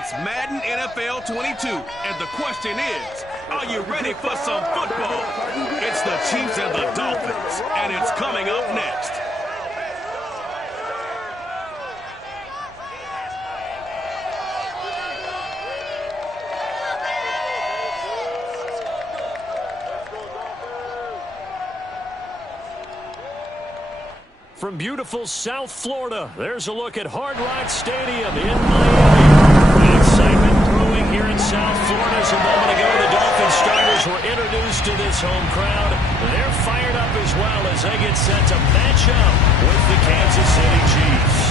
It's Madden NFL 22, and the question is, are you ready for some football? It's the Chiefs and the Dolphins, and it's coming up next. From beautiful South Florida, there's a look at Hard Rock Stadium in Miami. The excitement brewing here in South Florida. As a moment ago, the Dolphins starters were introduced to this home crowd. They're fired up as well as they get set to match up with the Kansas City Chiefs.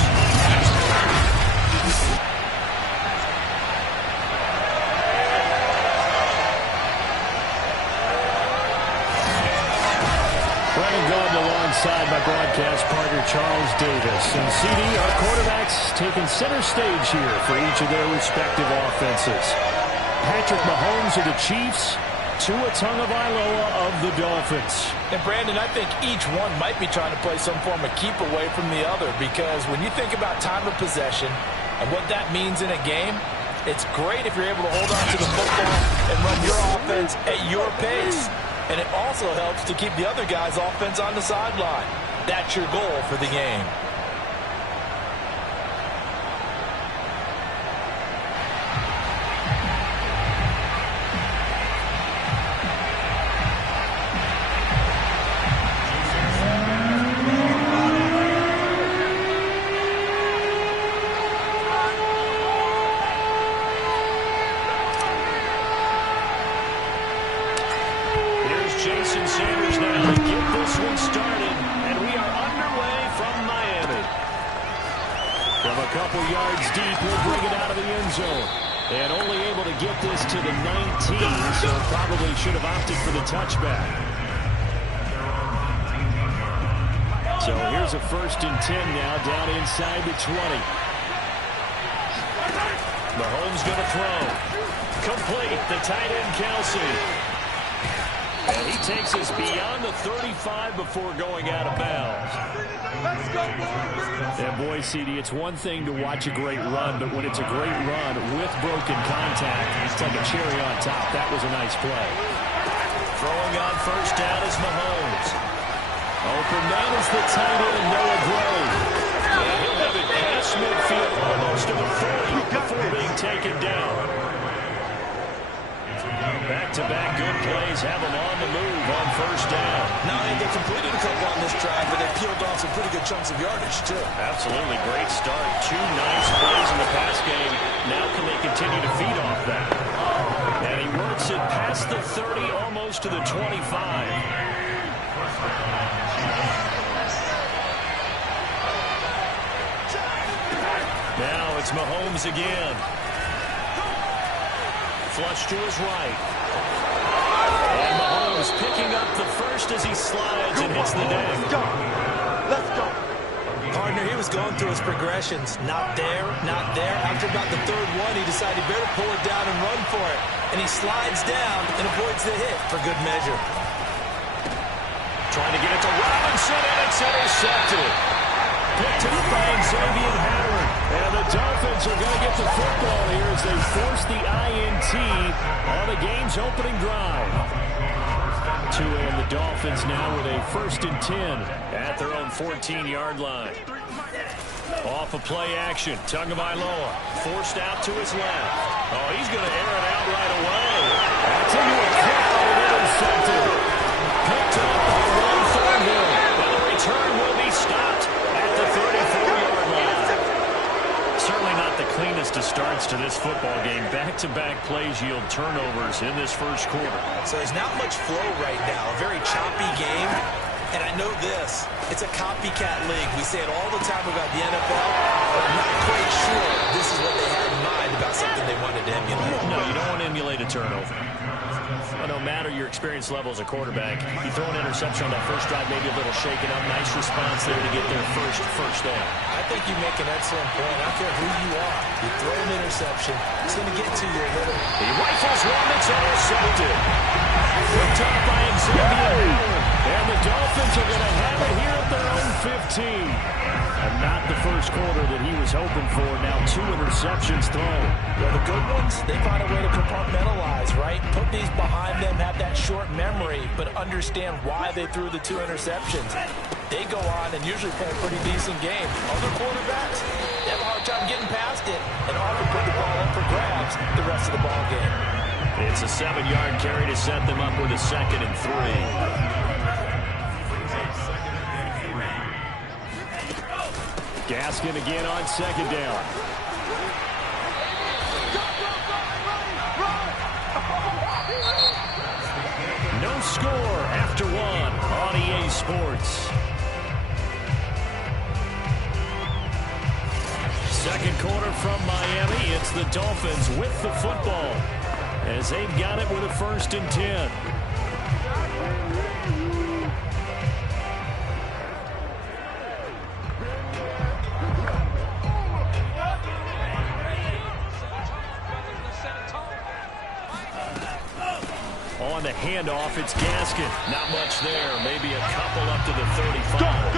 Alongside my broadcast partner, Charles Davis. And CD, our quarterbacks taking center stage here for each of their respective offenses. Patrick Mahomes of the Chiefs, Tua Tagovailoa of the Dolphins. And Brandon, I think each one might be trying to play some form of keep away from the other, because when you think about time of possession and what that means in a game, it's great if you're able to hold on to the football and run your offense at your pace. And it also helps to keep the other guy's offense on the sideline. That's your goal for the game. And only able to get this to the 19, so probably should have opted for the touchback. So here's a 1st and 10 now, down inside the 20. Mahomes going to throw. Complete, the tight end Kelsey. And he takes us beyond the 35 before going out of bounds. And boy, CD, it's one thing to watch a great run, but when it's a great run with broken contact, it's like a cherry on top. That was a nice play. Throwing on 1st down is Mahomes. Open man is the tight end, Noah Grove. And he'll have it past midfield, almost to the 30 before being taken down. Back-to-back good plays have them on the move on 1st down. Now, they completed a couple on this drive, but they peeled off some pretty good chunks of yardage, too. Absolutely great start. 2 nice plays in the pass game. Now can they continue to feed off that? And he works it past the 30, almost to the 25. Now it's Mahomes again. Flush to his right. And Mahomes picking up the 1st as he slides and hits the deck. Let's go. Partner, he was going through his progressions. Not there, not there. After about the 3rd one, he decided he better pull it down and run for it. And he slides down and avoids the hit for good measure. Trying to get it to Robinson, and it's intercepted. Picked up by Xavier Howard. And the Dolphins are going to get the football here as they force the INT on the game's opening drive. Tua and the Dolphins now with a 1st and 10 at their own 14-yard line. Off of play action, Tagovailoa forced out to his left. Oh, he's going to air it out right away. That's into a crowd and intercepted. Picked up by Ron Thornhill. And the return will be stopped at the 34-yard line. Certainly not the cleanest of starts to this football game. Back-to-back plays yield turnovers in this 1st quarter. So there's not much flow right now. A very choppy game. And I know this. It's a copycat league. We say it all the time about the NFL, but I'm not quite sure this is what they had in mind about something they wanted to emulate. No, you don't want to emulate a turnover. Well, no matter your experience level as a quarterback, you throw an interception on that 1st drive, maybe a little shaken up. Nice response there to get their first down. I think you make an excellent point. I don't care who you are. You throw an interception, it's going to get to you a little. He rifles one that's intercepted. Picked up by Xavier Howard. And the Dolphins are going to have it here at their own 15. And not the first quarter that he was hoping for. Now 2 interceptions thrown. Well, the good ones, they find a way to compartmentalize, right? Put these behind them, have that short memory, but understand why they threw the 2 interceptions. They go on and usually play a pretty decent game. Other quarterbacks, they have a hard time getting past it and often put the ball up for grabs the rest of the ball game. It's a 7-yard carry to set them up with a 2nd and 3. Gaskin again on 2nd down. No score after 1 on EA Sports. Second quarter from Miami. It's the Dolphins with the football as they've got it with a 1st and 10. On the handoff, it's Gaskin. Not much there. Maybe a couple up to the 35.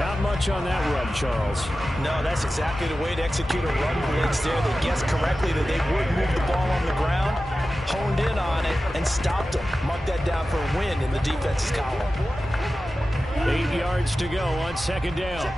Not much on that run, Charles. No, that's exactly the way to execute a run blitz there. They guessed correctly that they would move the ball on the ground, honed in on it, and stopped them. Mark that down for a win in the defense's column. 8 yards to go on 2nd down.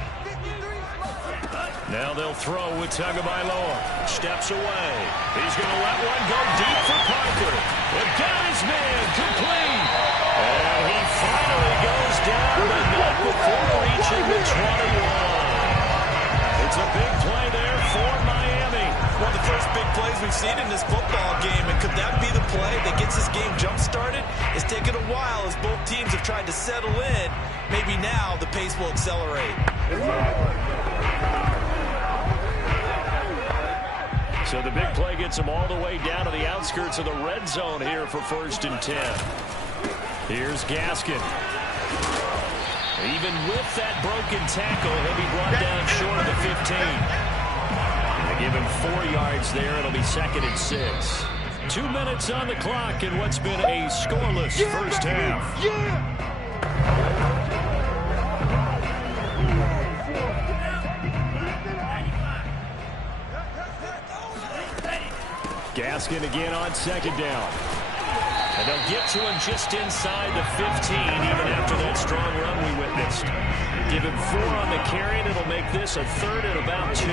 Now they'll throw with Tagovailoa. Steps away. He's going to let one go deep for Parker. They've got his man complete. And he finally goes down, but not before reaching the 21. It's a big play there for Miami. One of the first big plays we've seen in this football game, and could that be the play that gets this game jump-started? It's taken a while as both teams have tried to settle in. Maybe now the pace will accelerate. So the big play gets them all the way down to the outskirts of the red zone here for 1st and 10. Here's Gaskin. Even with that broken tackle, he'll be brought down short of the 15. They give him 4 yards there. It'll be 2nd and 6. 2 minutes on the clock in what's been a scoreless first half. Gaskin again on 2nd down. And they'll get to him just inside the 15, even after that strong run we witnessed. Give him 4 on the carry, and it'll make this a 3rd and about 2.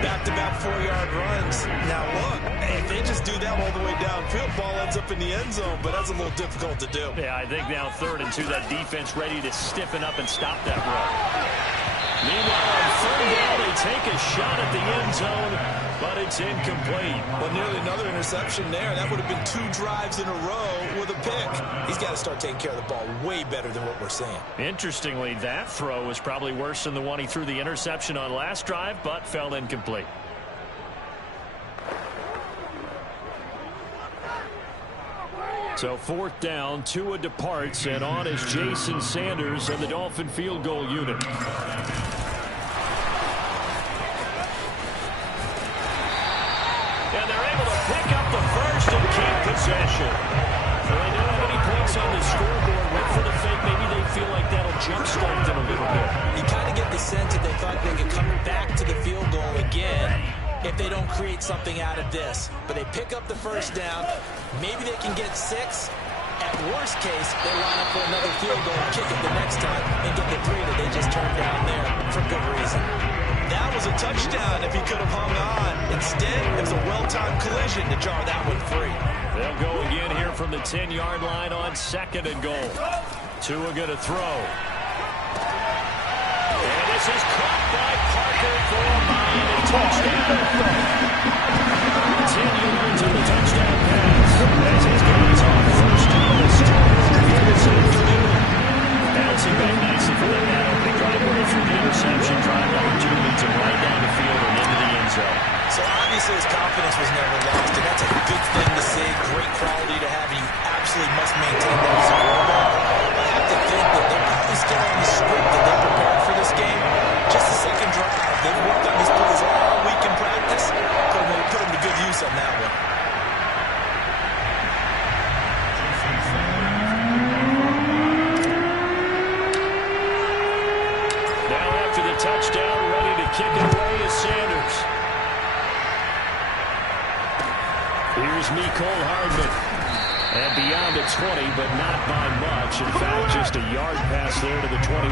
Back-to-back 4-yard runs. Now look, if they just do that all the way downfield, ball ends up in the end zone, but that's a little difficult to do. Yeah, I think now 3rd and 2, that defense ready to stiffen up and stop that run. Meanwhile, on 3rd down, they take a shot at the end zone, but it's incomplete. Well, nearly another interception there. That would have been 2 drives in a row with a pick. He's got to start taking care of the ball way better than what we're seeing. Interestingly, that throw was probably worse than the one he threw the interception on last drive, but fell incomplete. So 4th down, Tua departs, and on is Jason Sanders and the Dolphin field goal unit. And they're able to pick up the first and keep possession. Well, they don't have any points on the scoreboard. Went for the fake. Maybe they feel like that'll jumpstart them a little bit. You kind of get the sense that they thought they could come back to the field goal again if they don't create something out of this. But they pick up the first down. Maybe they can get 6. At worst case, they line up for another field goal and kick it the next time and get the 3 that they just turned down there for good reason. That was a touchdown if he could have hung on. Instead, it was a well-timed collision to jar that one free. They'll go again here from the 10-yard line on 2nd and goal. Tua going to throw. And this is caught by Parker for a Miami touchdown. 10 yards on the touchdown pass. As his guys off first down to start this afternoon. Bouncing back nicely for that opening drive. Through the interception, drive opportunity to run down the field and into the end zone. So obviously his confidence was never lost, and that's a good thing to see. Great quality to have. You absolutely must maintain that as a quarterback. I have to think that they're probably still on the script that they prepared for this game. Just the second drive. They've worked on these plays all week in practice. Put them to good use on that one. is Mecole Hardman. And beyond the 20, but not by much. In fact, just a yard pass there to the 21.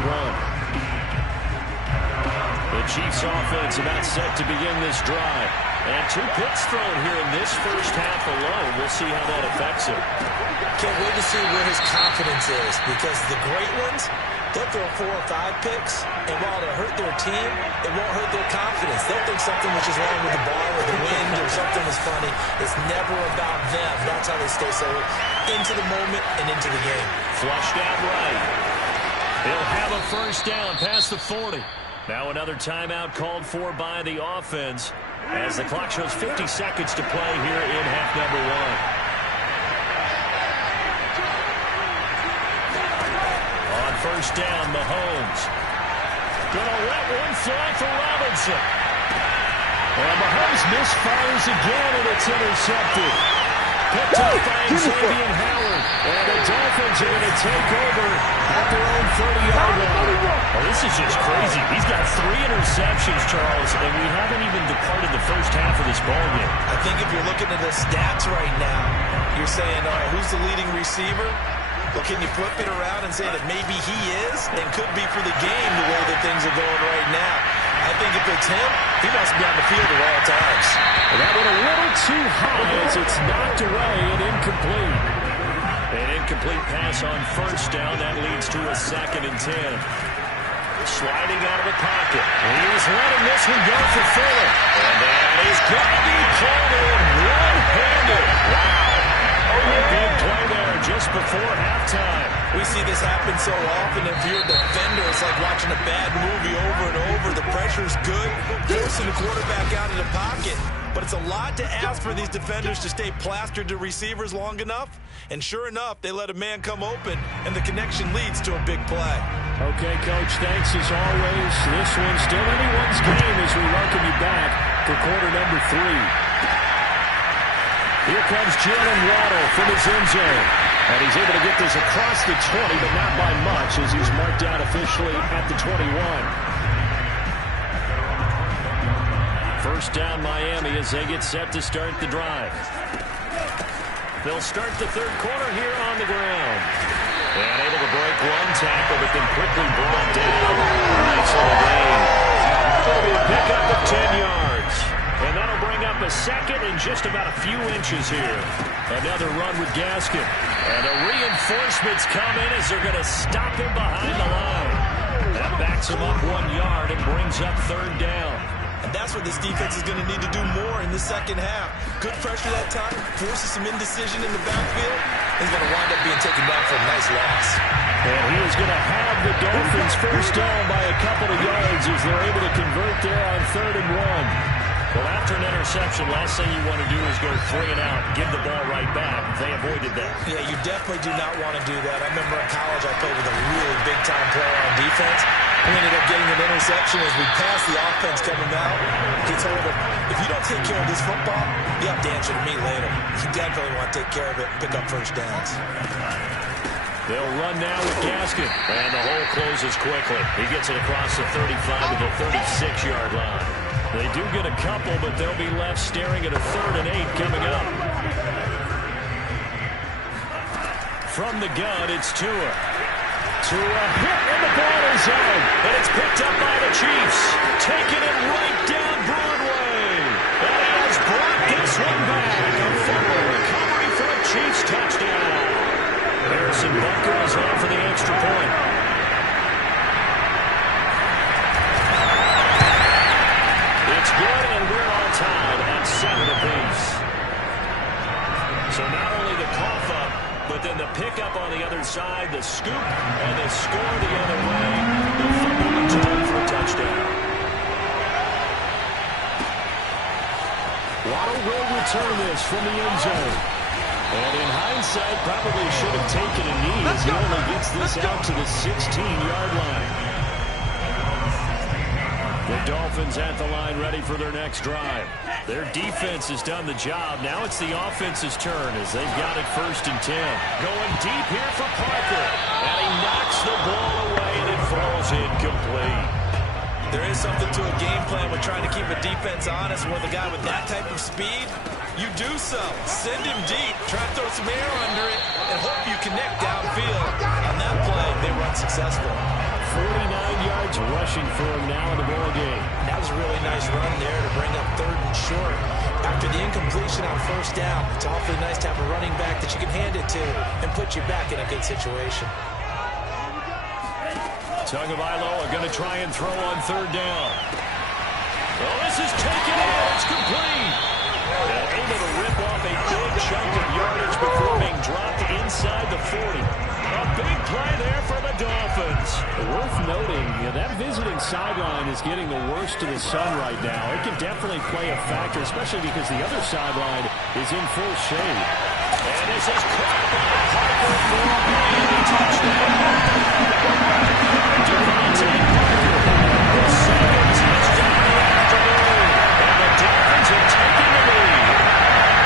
The Chiefs offense about set to begin this drive. And 2 picks thrown here in this first half alone. We'll see how that affects him. Can't wait to see where his confidence is, because the great ones, they'll throw 4 or 5 picks, and while it'll hurt their team, it won't hurt their confidence. They'll think something was just wrong with the ball or the wind or something was funny. It's never about them. That's how they stay so into the moment and into the game. Flushed out right. He'll have a first down past the 40. Now another timeout called for by the offense as the clock shows 50 seconds to play here in half number 1. On first down, Mahomes. Gonna let one fly for Robinson. And Mahomes misfires again, and it's intercepted. Picked up by Xavier Howard. And the Dolphins are going to take over at their own 30-yard line. Oh, this is just crazy. He's got 3 interceptions, Charles, and we haven't even departed the first half of this ball game. I think if you're looking at the stats right now, you're saying, all right, who's the leading receiver? Well, can you flip it around and say that maybe he is and could be for the game the way that things are going right now? I think if it's him, he must be on the field at all times. Well, that went a little too high as it's knocked away and incomplete. An incomplete pass on first down. That leads to a 2nd and 10. Sliding out of the pocket. He's letting this one go for Fuller. And that is going to be pulled in one-handed. Wow. A big play there just before halftime. We see this happen so often. If you're a defender, it's like watching a bad movie over and over. The pressure's good, forcing the quarterback out of the pocket. But it's a lot to ask for these defenders to stay plastered to receivers long enough. And sure enough, they let a man come open, and the connection leads to a big play. Okay, Coach, thanks as always. This one's still anyone's game as we welcome you back for quarter number 3. Here comes Jalen Waddle from his end zone. And he's able to get this across the 20, but not by much as he's marked out officially at the 21. First down Miami as they get set to start the drive. They'll start the third quarter here on the ground. And able to break one tackle, but then quickly brought down. Nice little gain. It'll be a pickup of 10 yards. And that'll bring up a 2nd and just about a few inches here. Another run with Gaskin. And the reinforcements come in as they're going to stop him behind the line. That backs him up 1 yard and brings up 3rd down. And that's what this defense is going to need to do more in the second half. Good pressure that time, forces some indecision in the backfield. He's going to wind up being taken down for a nice loss. And he is going to have the Dolphins first down by a couple of yards as they're able to convert there on 3rd and 1. Well, after an interception, last thing you want to do is go 3 and out, give the ball right back. They avoided that. Yeah, you definitely do not want to do that. I remember in college I played with a really big-time player on defense. We ended up getting an interception as we passed the offense coming out. He told him, if you don't take care of this football, you have to answer to me later. You definitely want to take care of it and pick up first downs. They'll run now with Gaskin. And the hole closes quickly. He gets it across the 35 to the 36-yard line. They do get a couple, but they'll be left staring at a 3rd and 8 coming up. From the gun, it's Tua. Tua hit, and the ball is out. And it's picked up by the Chiefs. Taking it right down Broadway. And he has brought this one back. A fumble recovery for a Chiefs touchdown. Harrison Butker is on for the extra point. It's good, and we're all tied at 7 apiece. So not only the cough up, but then the pickup on the other side, the scoop, and the score the other way. The fumble return for a touchdown. Waddle will return this from the end zone. And in hindsight, probably should have taken a knee as he only gets this out to the 16-yard line. The Dolphins at the line ready for their next drive. Their defense has done the job. Now it's the offense's turn as they've got it 1st and 10. Going deep here for Parker. And he knocks the ball away and it falls incomplete. There is something to a game plan with trying to keep a defense honest with a guy with that type of speed. You do so. Send him deep. Try to throw some air under it and hope you connect downfield. On that play, they were unsuccessful. 49 yards rushing for him now in the ball game. That was a really nice run there to bring up 3rd and short. After the incompletion on 1st down, it's awfully nice to have a running back that you can hand it to and put you back in a good situation. Tagovailoa going to try and throw on 3rd down. Well, this is taken in. It's complete. And able to rip off a big chunk of yardage before being dropped inside the 40. A big play there for the Dolphins. Worth noting, that visiting sideline is getting the worst of the sun right now. It can definitely play a factor, especially because the other sideline is in full shade. And this is caught by Harper for a Miami touchdown. Devontae Parker, the 2nd touchdown of the afternoon. And the Dolphins are taking the lead.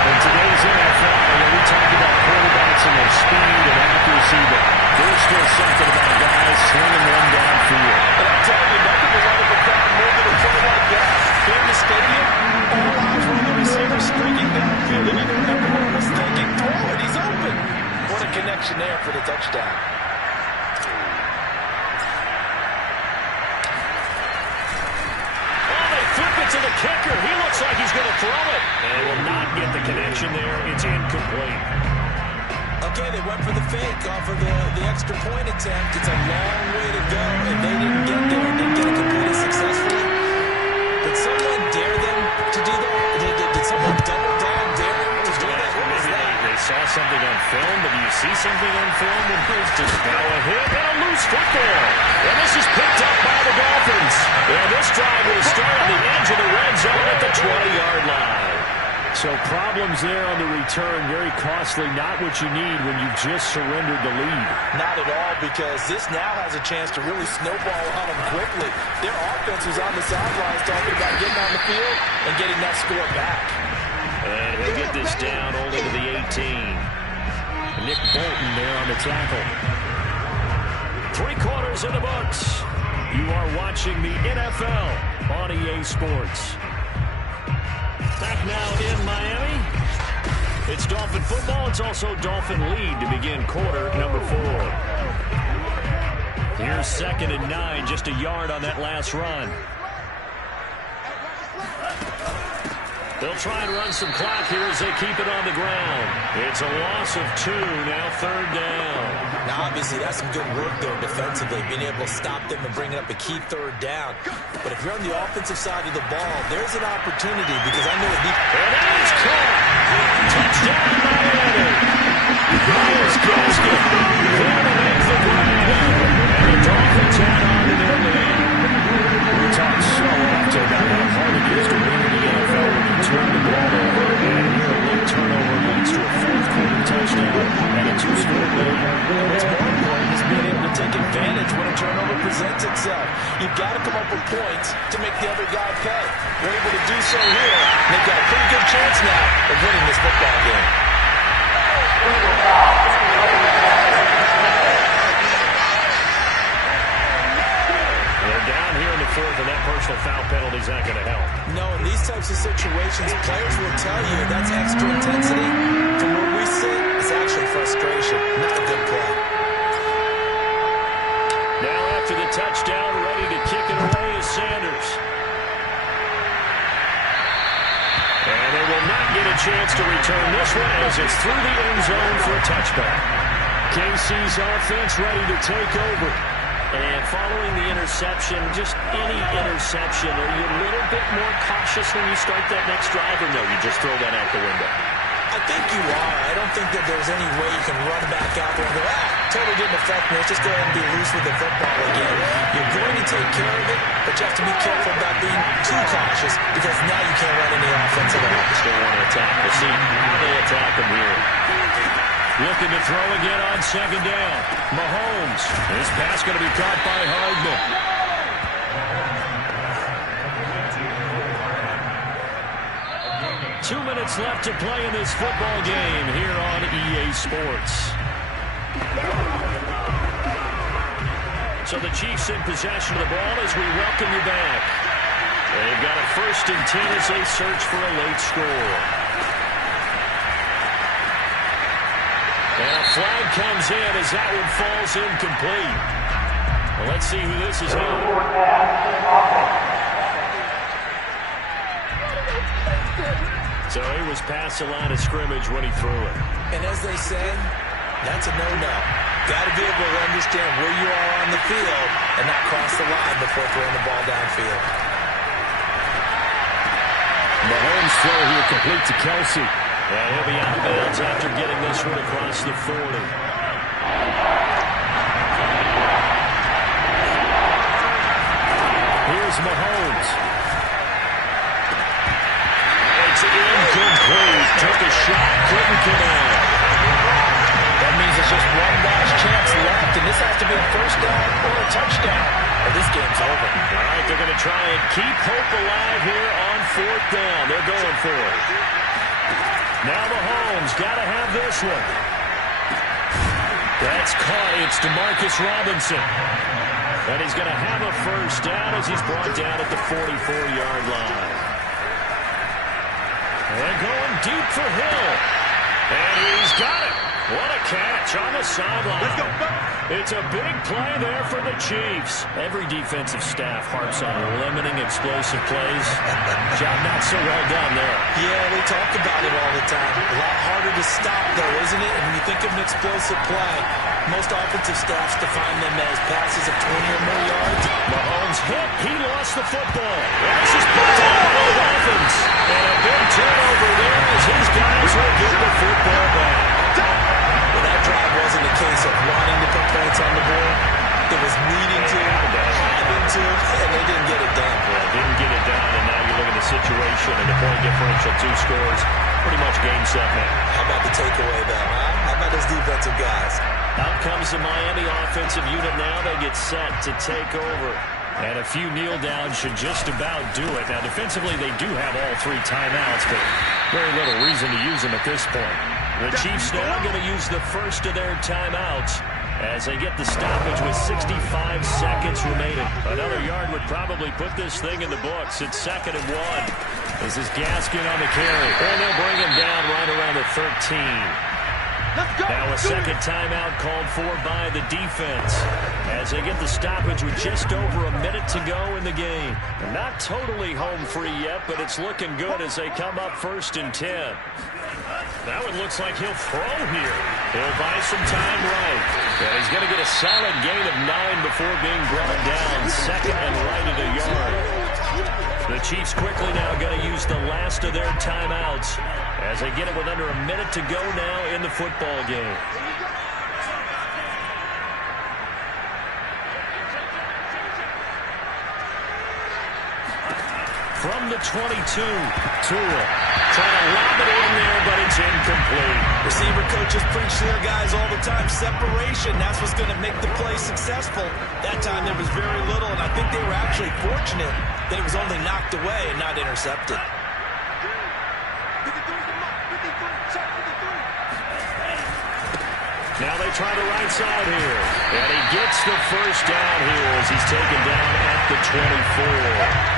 In today's NFL, we talk about quarterbacks and their speed and accuracy, but there's still something about guys slinging one downfield. And I'm telling you, nothing will run up a crowd more than a play like that. Here in the stadium, all eyes were on the receiver streaking downfield, and everyone was thinking, throw it, he's open. What a connection there for the touchdown. To the kicker. He looks like he's going to throw it. And will not get the connection there. It's incomplete. Okay, they went for the fake off of the extra point attempt. It's a long way to go, and they didn't get there. Didn't get it completed successfully. Did someone dare them to do that? Did someone double down, dare them to do that? What was that? They saw something on film, but do you see something on film? And here's just now a hit and a loose football. And this is picked up by the Dolphins. And this drive will start on the edge of the red zone at the 20-yard line. So problems there on the return, very costly, not what you need when you've just surrendered the lead. Not at all, because this now has a chance to really snowball on them quickly. Their offense was on the sidelines talking about getting on the field and getting that score back. And he'll get this down only to the 18. Nick Bolton there on the tackle. 3 quarters in the books. You are watching the NFL on EA Sports. Back now in Miami. It's Dolphin football. It's also Dolphin lead to begin quarter number 4. Here's 2nd and 9, just a yard on that last run. They'll try and run some clock here as they keep it on the ground. It's a loss of 2, now 3rd down. Now, obviously, that's some good work there defensively, being able to stop them and bring it up a key 3rd down. But if you're on the offensive side of the ball, there's an opportunity because I know it. And that is caught. Touchdown, Miami. Myles Gaskin there to make the grab. And the Dolphins add on to their lead. We talk so often about how hard it is to win in the NFL when you turn the ball over. And here a late turnover leads to a 4th-quarter touchdown and a 2-score lead. What's more important is being able to take advantage when a turnover presents itself. You've got to come up with points to make the other guy pay. They're able to do so here. They've got a pretty good chance now of winning this football game. They're down here in the 4th, and that personal foul penalty is not going to help. No, in these types of situations, players will tell you that's extra intensity. From where we sit, it's actually frustration. Not a good play. Now after the touchdown, ready to kick it away is Sanders. And they will not get a chance to return this one as it's through the end zone for a touchback. KC's offense ready to take over. And following the interception, just any interception, are you a little bit more cautious when you start that next drive, or no, you just throw that out the window? I think you are. I don't think that there's any way you can run back out there and go, totally didn't affect me. Let's just go ahead and be loose with the football again. You're going to take care of it, but you have to be careful about being too cautious because now you can't run any offense at all. Still want to attack. We'll see how they attack them here. Looking to throw again on 2nd down. Mahomes. This pass going to be caught by Hardman. 2 minutes left to play in this football game here on EA Sports. So the Chiefs in possession of the ball as we welcome you back. They've got a 1st and 10 as they search for a late score. flag comes in as that one falls incomplete. Well, let's see who this is on. So he was past the line of scrimmage when he threw it. And as they say, that's a no-no. Got to be able to understand where you are on the field and not cross the line before throwing the ball downfield. Mahomes' throw here complete to Kelsey. And he'll be out of bounds after getting this one across the 40. Here's Mahomes. It's incomplete. Took a shot, couldn't connect. That means there's just one last chance left, and this has to be a first down or a touchdown, or this game's over. All right, they're going to try and keep hope alive here on fourth down. They're going for it. Now Mahomes got to have this one. That's caught. It's DeMarcus Robinson. And he's going to have a first down as he's brought down at the 44-yard line. And going deep for Hill. And he's got it. What a catch on the sideline. Let's go. It's a big play there for the Chiefs. Every defensive staff harps on limiting explosive plays. Job not so well done there. Yeah, they talk about it all the time. A lot harder to stop, though, isn't it? And when you think of an explosive play, most offensive staffs define them as passes of 20 or more yards. Mahomes hit. He lost the football. And this is put down by the Dolphins. And a big turnover there as his guys will get the football back. Well, that drive wasn't a case of wanting to put points on the board. It was needing to, having to, and they didn't get it done. Yeah, didn't get it done, and now you look at the situation and the point differential, 2 scores, pretty much game, set, man. How about the takeaway, though, huh? How about those defensive guys? Out comes the Miami offensive unit now. They get set to take over. And a few kneel downs should just about do it. Now, defensively, they do have all 3 timeouts, but very little reason to use them at this point. The Chiefs now going to use the first of their timeouts as they get the stoppage with 65 seconds remaining. Another yard would probably put this thing in the books. It's 2nd and 1. This is Gaskin on the carry. And they'll bring him down right around the 13. Now a second timeout called for by the defense as they get the stoppage with just over a minute to go in the game. Not totally home free yet, but it's looking good as they come up 1st and 10. That one looks like he'll throw here. He'll buy some time right. And he's going to get a solid gain of 9 before being brought down. 2nd and right at a yard. The Chiefs quickly now going to use the last of their timeouts as they get it with under a minute to go now in the football game. From the 22, Tua trying to lob it in there, but it's incomplete. Receiver coaches preach to their guys all the time. Separation, that's what's going to make the play successful. That time there was very little, and I think they were actually fortunate that it was only knocked away and not intercepted. Now they try the right side here. And he gets the first down here as he's taken down at the 24.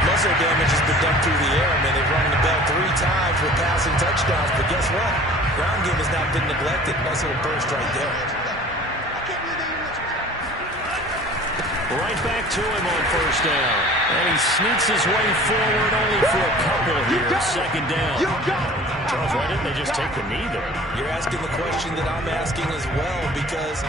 Muscle damage has been done through the air. I mean, they've rung the bell 3 times with passing touchdowns, but guess what? Ground game has not been neglected. Nice little burst right there. Right back to him on first down. And he sneaks his way forward only for a couple here. 2nd down. Charles, why didn't they just take the knee there? You're asking the question that I'm asking as well, because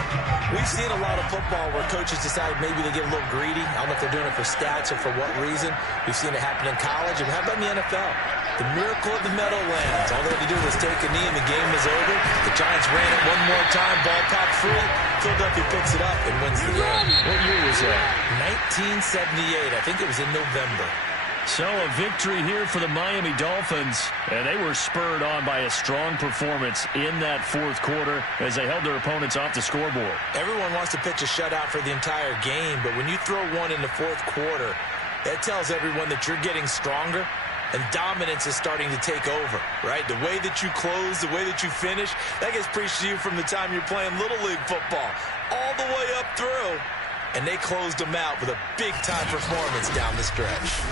we've seen a lot of football where coaches decide maybe they get a little greedy. I don't know if they're doing it for stats or for what reason. We've seen it happen in college. And how about in the NFL? The miracle of the Meadowlands. All they had to do was take a knee and the game was over. The Giants ran it one more time. Ball popped free. Philadelphia picks it up and wins the game. What year was that? 1978. I think it was in November. So a victory here for the Miami Dolphins, and they were spurred on by a strong performance in that 4th quarter as they held their opponents off the scoreboard. Everyone wants to pitch a shutout for the entire game, but when you throw one in the 4th quarter, that tells everyone that you're getting stronger and dominance is starting to take over, right? The way that you close, the way that you finish, that gets preached to you from the time you're playing Little League football all the way up through, and they closed them out with a big-time performance down the stretch.